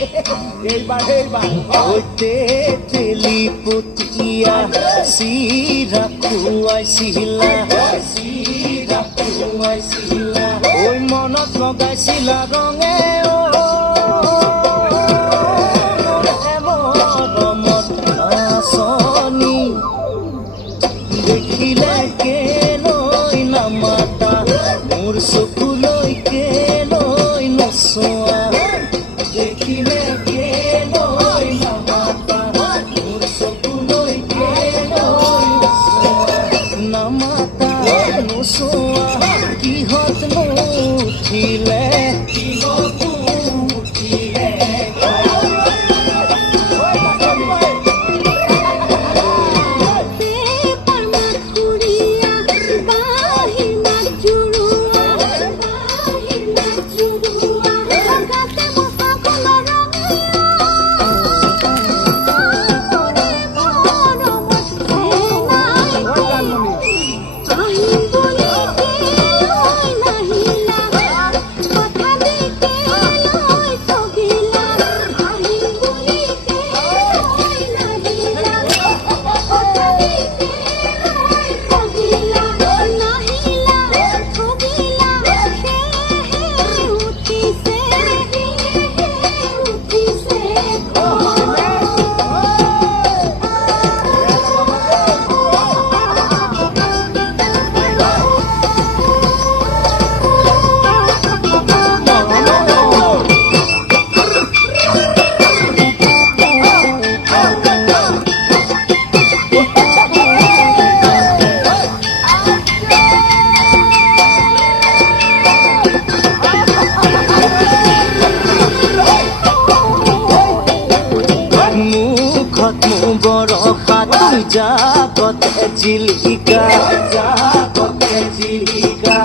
এইবাৰ হইতে তেলিপতিয়া চিৰা খুৱাইছিলা ঐ মনত লগাইছিলা ৰঙে মৰমত নাচনি দেখিলে কেলৈ নামাতা মোৰ চকুলৈ কেলৈ নচোৱা দেখিলে কেলৈ নামাতা মোৰ চকুলৈ কেলৈ নামাতা নচোৱা কিহতনো উঠিলে জাগতে জিলিকা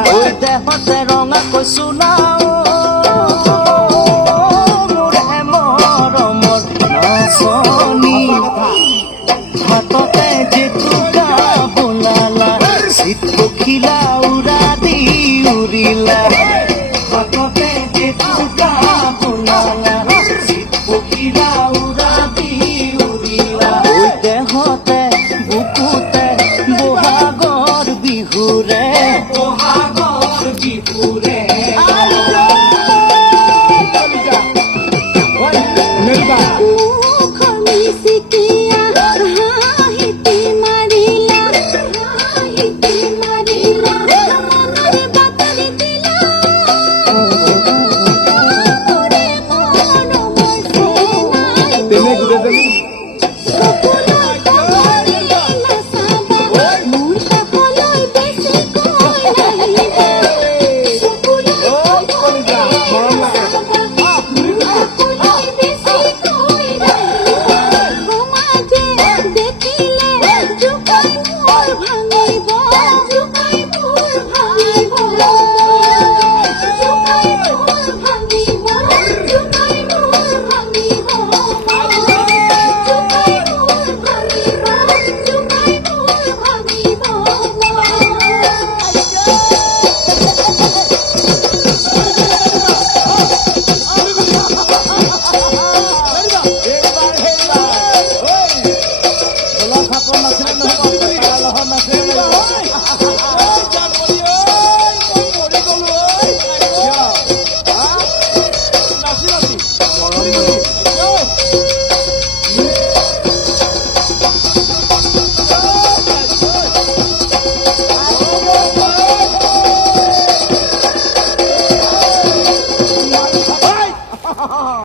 ঐ দেহতে ৰঙা কৈছো না মোৰে মৰমৰ নাচনি হাততে জেতুকা বোলালা চিত পখিলা উৰা দি উৰিলা হাততে জেতুকা বোলালা চিত পখিলা উৰা দি উৰিলা ঐ দেহতে বুকুতে বহাগৰ বিহুৰে নাছিলে নহয়